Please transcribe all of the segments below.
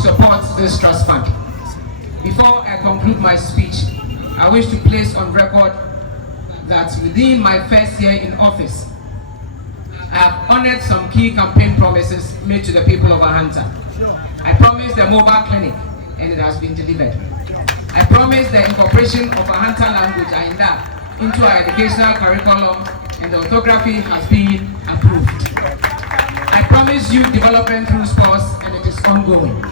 support this trust fund. Before I conclude my speech, I wish to place on record that within my first year in office, I have honored some key campaign promises made to the people of Ahanta. I promised the mobile clinic, and it has been delivered. I promised the incorporation of Ahanta language, Ainda, into our educational curriculum, and the orthography has been approved. I promised youth development through sports, and it is ongoing.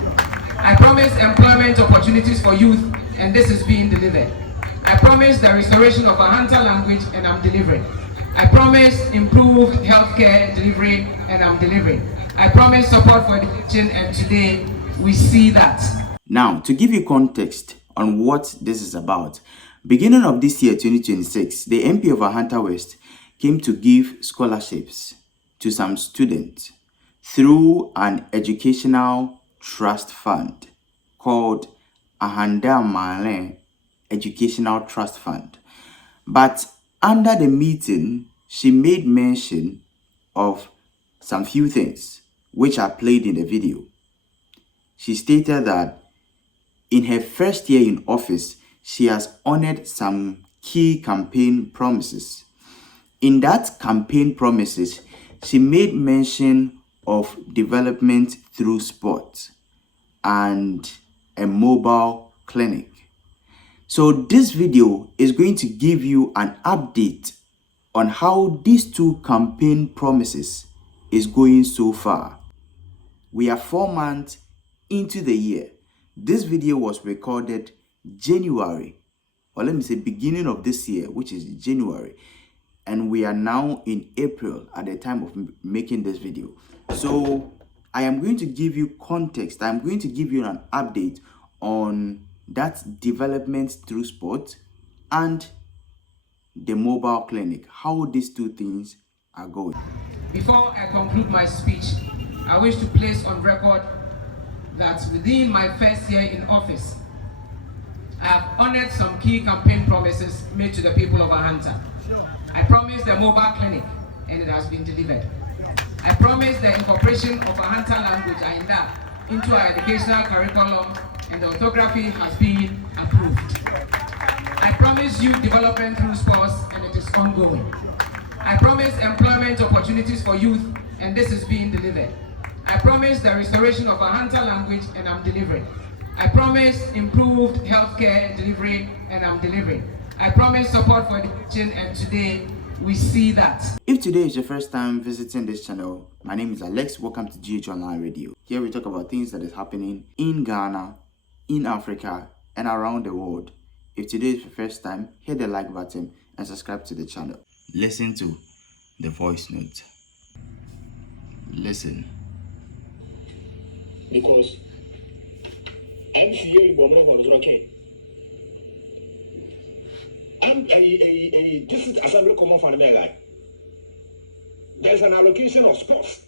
I promised employment opportunities for youth, and this is being delivered. I promised the restoration of Ahanta language, and I'm delivering. I promised improved healthcare delivery, and I'm delivering. I promised support for education, and today we see that. Now, to give you context on what this is about, beginning of this year, 2026, the MP of Ahanta West came to give scholarships to some students through an educational trust fund called Ahanta Educational Trust Fund. But under the meeting, she made mention of some few things which are played in the video. She stated that in her first year in office, she has honored some key campaign promises. In that campaign promises, she made mention of development through sport and a mobile clinic. So this video is going to give you an update on how these two campaign promises is going so far. We are 4 months into the year. This video was recorded January, or let me say beginning of this year, which is January, and we are now in April at the time of making this video. So I am going to give you context. I'm going to give you an update on that development through sport and the mobile clinic, how these two things are going. Before I conclude my speech, I wish to place on record that within my first year in office, I have honored some key campaign promises made to the people of Ahanta. I promised the mobile clinic, and it has been delivered. I promised the incorporation of Ahanta language, Ainda, into our educational curriculum, and the orthography has been approved. I promised youth development through sports, and it is ongoing. I promised employment opportunities for youth, and this is being delivered. I promised the restoration of Ahanta language, and I'm delivering. I promised improved healthcare delivery, and I'm delivering. I promised support for education, and today we see that. If today is your first time visiting this channel, my name is Alex. Welcome to GH Online Radio. Here we talk about things that is happening in Ghana, in Africa, and around the world. If today is your first time, hit the like button and subscribe to the channel. Listen to the voice note. Listen. Because MCA was okay. A district assembly common for the mayor. There's an allocation of sports.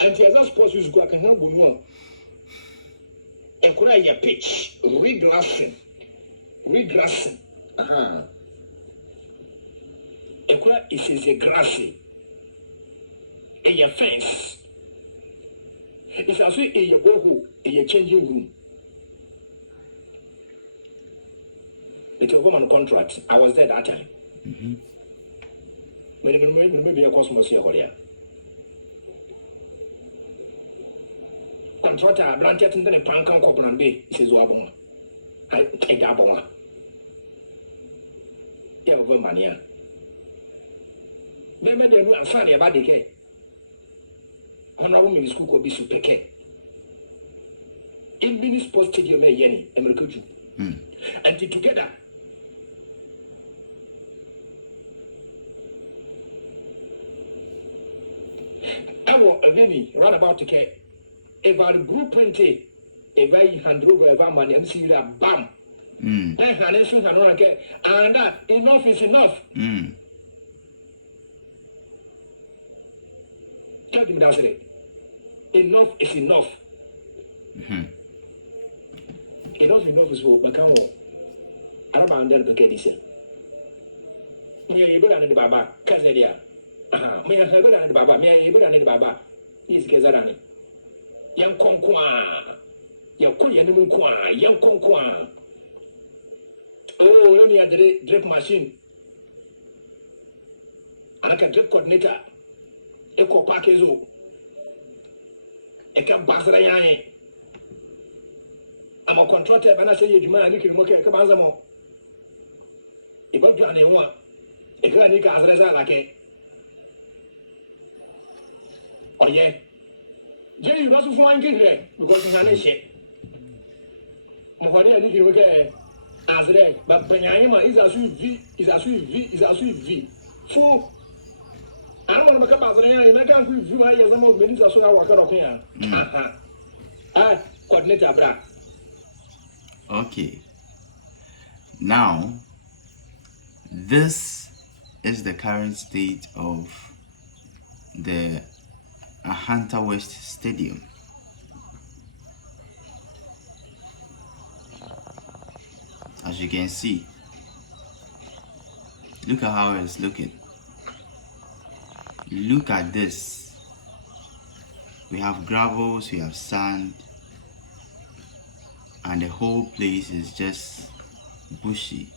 And the other sports is going to help Bunua. A cry pitch, regrassing. A cry is a grassy. A fence. It's as if a boho, a changing room. It's a woman contract. I was there that time. Maybe a cosmos here. Contractor, blanket in the Pankan Copland Bay, says Wabon. I take Abon. Yeah, over mania. Remember the new and funny about the cake. Honorable Miss Cook will be super care. In mini sports stadium, Yenny, American. And together. I want a lady run about to care. If I blueprint if I hand over a man, MC that bam. Then Hanesu Hanoke, and that enough is enough. Tell him that's it. Enough is enough. Enough is for Bacao. I don't mind that because this year. Me a able and the Baba, Kazadia. Me a able and the Baba, me a able and the Baba. Is Kazarani. yan konkwa ya ko ya nimu kwa yan konkwa oh let me a drip machine anaka drip coordinator eko pakezo eka basra yan ama contractor bana say ejuma ani kirimo ke ka banza mo iba dwane wa e ka ni ka azreza la ke oye je you rasu fo an kire because he hanen she mo hore ani kirimo ke azre ba panyanye ma is asu v fo ama ma ka bazra yan me kan ku v ma ye zama me ni asu ga wa ka ro kun ya aha coordinator bra. Okay, now this is the current state of the Ahanta West Stadium. As you can see, look at how it's looking. Look at this. We have gravels, we have sand, and the whole place is just bushy.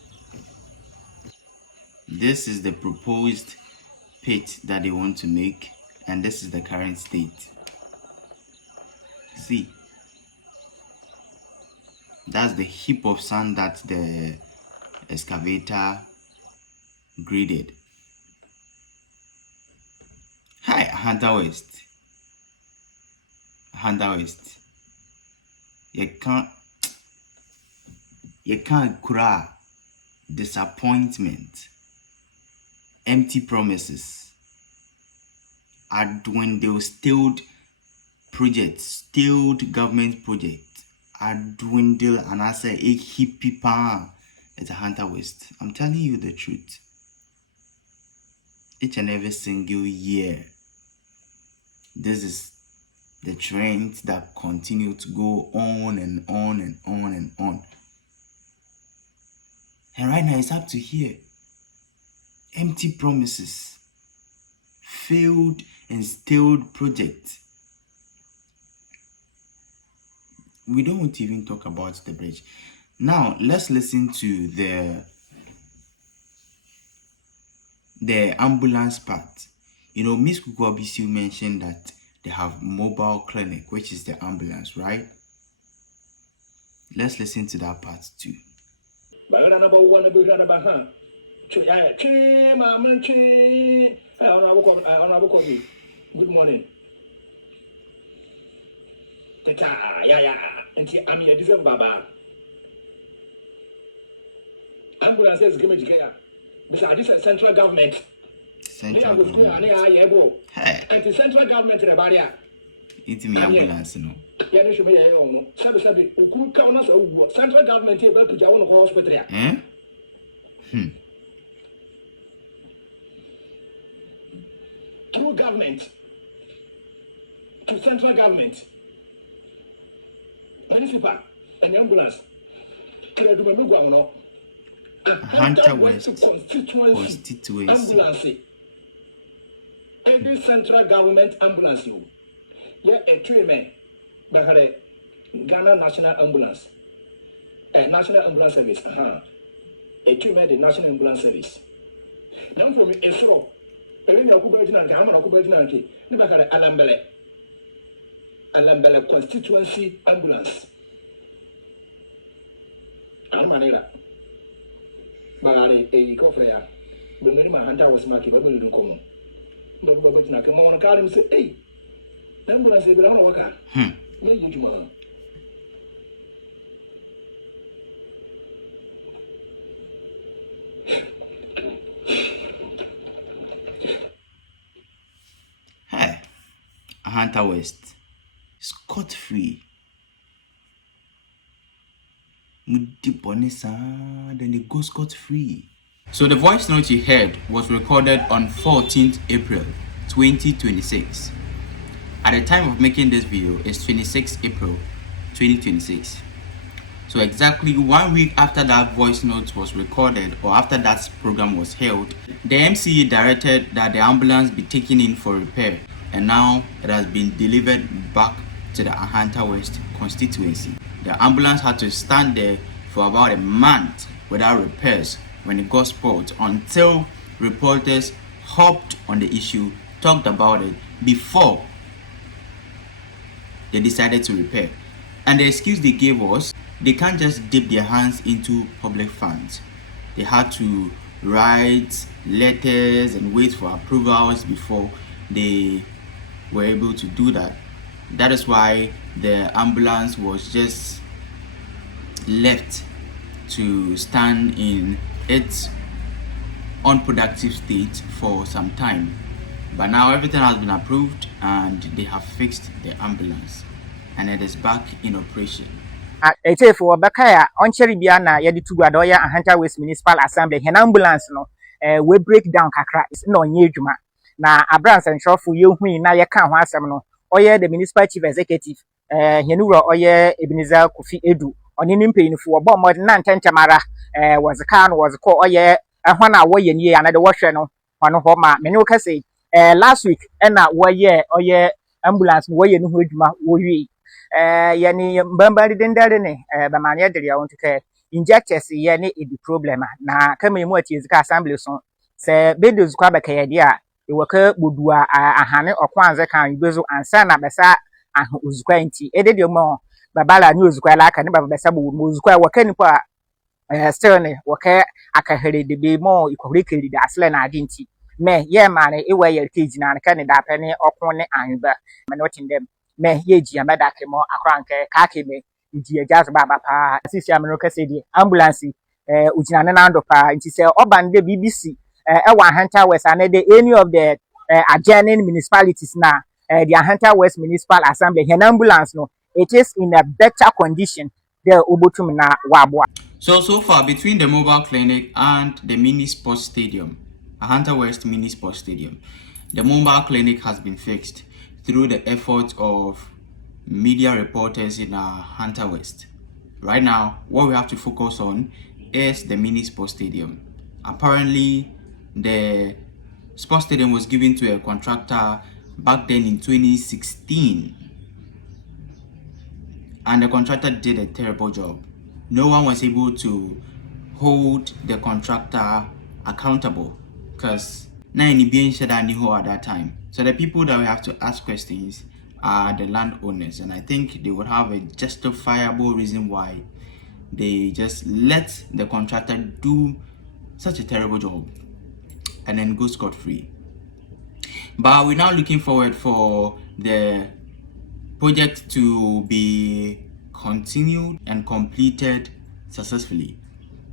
This is the proposed pit that they want to make, and this is the current state. See, that's the heap of sand that the excavator graded. Hi, Ahanta West. Ahanta West. You can't cry disappointment, empty promises, a dwindled, stalled projects, stalled government projects, a dwindle, and I say a hippie pan at Ahanta West. I'm telling you the truth. Each and every single year, this is the trend that continue to go on and on and on and on. And right now it's up to here. Empty promises, failed and stalled projects. We don't want to even talk about the bridge. Now let's listen to the ambulance part. You know, Miss Kukwabisi mentioned that they have mobile clinic, which is the ambulance, right? Let's listen to that part too. Bagara number one, Baha. Good morning. Tata, yeah, and I'm here, this is Baba. Ambulance says, give me care. Besides, this is central government. Central government. And the central government in the barrier. It's me ambulance, no. Yeah, no, me no. Sabi, Uku Kaunas or central government here, but to Jawan hospital. Through government to central government. Municipal and ambulance. Ahanta West constituency ambulance. Every central government ambulance you. Yeah, a treatment. Bahare Ghana National Ambulance. National Ambulance Service. A treatment the National Ambulance Service. Now for me, a throw. Even your Kubertina, Gamma Kubertina, Nibakare Alambele constituency ambulance. Almanera. Bagare a cofrea. When my hunter was marking, but we don't come on. But I come on a car and say, hey, ambulance, they belong to work. May you tomorrow. Hey, Ahanta West, scot-free. Then they go scot-free. So the voice note you heard was recorded on 14th April 2026. At the time of making this video, it's 26th April 2026. So exactly 1 week after that voice note was recorded, or after that program was held, the MCA directed that the ambulance be taken in for repair, and now it has been delivered back to the Ahanta West constituency. The ambulance had to stand there for about a month without repairs when it got spoiled, until reporters hopped on the issue, talked about it before they decided to repair. And the excuse they gave was they can't just dip their hands into public funds. They had to write letters and wait for approvals before they were able to do that. That is why the ambulance was just left to stand in its unproductive state for some time. But now everything has been approved and they have fixed the ambulance and it is back in operation. For Bakaya, on Cherry Biana, Yadi Tugadoya, Ahanta West Municipal Assembly, an ambulance no, we break down Kakra, is no new Juma. Na Abrams and Shaw for you, who na ya can once Oye, the municipal chief executive, Henura Oye, Ebenezer Kofi Edu, on in paying for about more than 9 Tamara, was a can, was a call Oye, and 1 hour in year, another washer no, one of my Menuka say, last week, and now, Oye, ambulance, Woye, no, Woye. Yani mbambari dendare ne bamanya dere ya wonto ke injectors ye ne e problem na kama mu ati ezika assembly so se bedos kwa baka ye dia e waka bodua ahane okwanze kan bezo ansa na besa uzukwa nti ede de mo babala ni uzukwa la aka ne babesa bo uzukwa waka ni pa still ne waka akahere de be mo ikorikeri da asle na adi nti me ye mane e we ye cage na kan da pa ne okon ne anba me no tindem me yeji ameda kemo akranke kake me ndi jazz baba pa sisi ameno kase di ambulance ujina ne nando pa nti se oban de BBC e wa Ahanta West and any of the adjoining municipalities na the Ahanta West Municipal Assembly an ambulance no it is in a better condition the obotum na wabwa. So far between the mobile clinic and the mini sports stadium, Ahanta West mini sports stadium, the mobile clinic has been fixed through the efforts of media reporters in Ahanta West. Right now, what we have to focus on is the mini sports stadium. Apparently, the sports stadium was given to a contractor back then in 2016. And the contractor did a terrible job. No one was able to hold the contractor accountable because at that time. So the people that we have to ask questions are the landowners, and I think they would have a justifiable reason why they just let the contractor do such a terrible job and then go scot-free. But we're now looking forward for the project to be continued and completed successfully.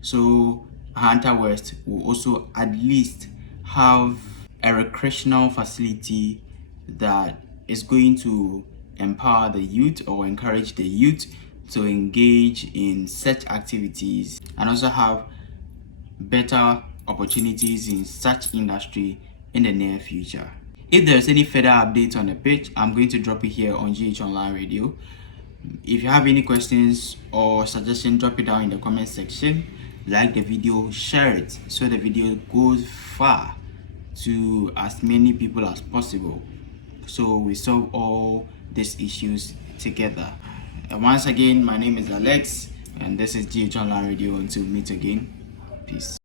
So Ahanta West will also at least have a recreational facility that is going to empower the youth or encourage the youth to engage in such activities and also have better opportunities in such industry in the near future. If there's any further updates on the pitch, I'm going to drop it here on GH Online Radio. If you have any questions or suggestions, drop it down in the comment section. Like the video, share it so the video goes far to as many people as possible, so we solve all these issues together. And once again, my name is Alex and this is GH Online Radio. Until we meet again, peace.